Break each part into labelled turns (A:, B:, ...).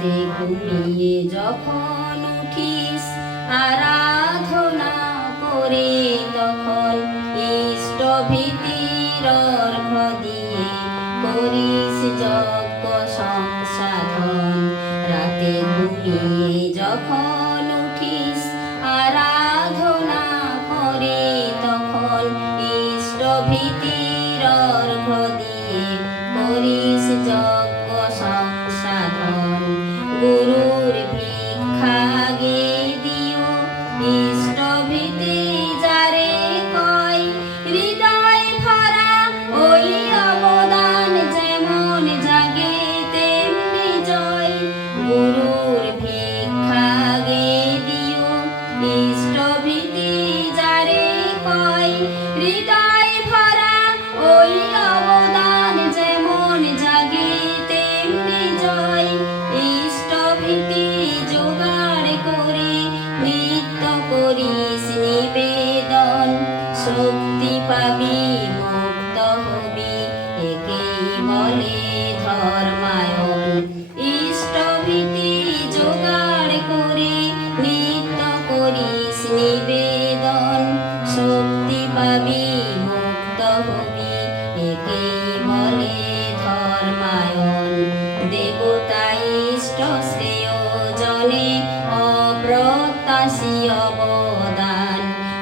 A: রাতে ঘুমিয়ে যখন উঠিস, আরাধনা করে তখন ইষ্ট ভীতির অর্ঘ দিয়ে করিস যজ্ঞ সংসাধন। রাতে ঘুমিয়ে যখন উঠিস, আরাধনা করে তখন ইষ্ট ভীতির ভীতি যারে কয়, হৃদয় ভরা ওই অবদান যেমন জাগে, তেমনি জয়। ইষ্ট ভীতি জোগাড় করে নিত্য করিস নিবেদন। শক্তি পাবি, মুক্ত হবি, একেই বলে ধর্মায়ন ইষ্ট ভীতি জোগাড় করে নিত্য করিস নিবেদন শক্তি পাবি, মুক্ত হবি একেই বলে ধর্মায়ন দেবতা ইষ্ট শ্রেয় জনে অপ্রত্যাশী অবদান।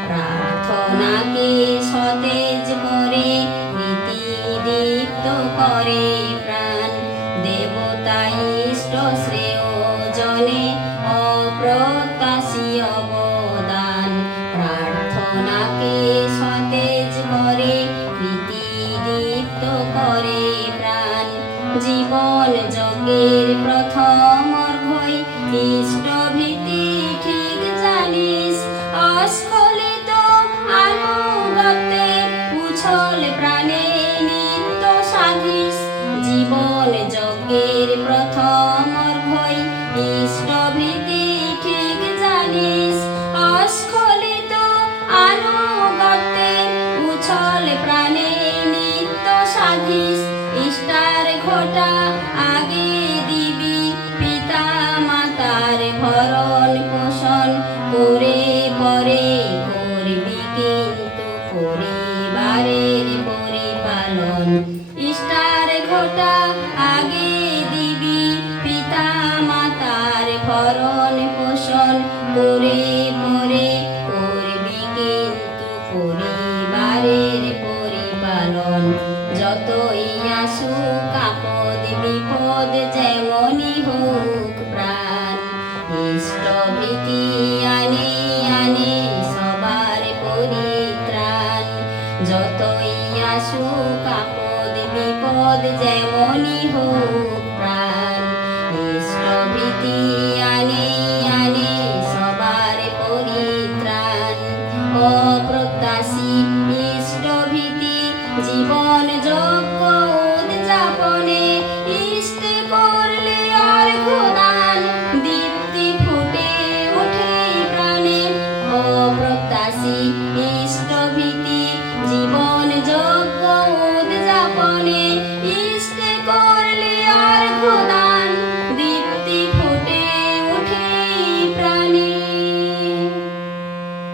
A: প্রার্থনাকে সতেজ করে রীতি দীপ্ত করে প্রাণ। দেবতা ইষ্ট শ্রেয় জনে অপ্রত্যাশী করে প্রাণ। জীবন যজ্ঞের প্রথম অর্ঘই ইষ্ট ভীতি ঠিক জানিস। অস্খলিত আনুগত্যে উছল প্রাণে নিত্য সাধিস। জীবন যজ্ঞের প্রথম অর্ঘই ইষ্ট ভীতি ভরণ পোষণ করে পরে করবি কিন্তু পরিবারের পরিপালন। ইষ্টার ঘটা আগে দিবি, পিতা মাতার ভরণ পোষণ করে পরে করবি কিন্তু পরিবারের পরিপালন। যতই আসুক, আপদ বিপদ যেমনই যতই আসুক আপদ বিপদ যেমনই হোক প্রাণ ইষ্টভীতি আনে আনে সবার পরিত্রাণ। অপ্রত্যাশী ইষ্টভীতি জীবন যোগ্য উদযাপনে, ইষ্টে করলে আর খোদান দীপ্তি ফুটে উঠে প্রাণে। অপ্রত্যাশী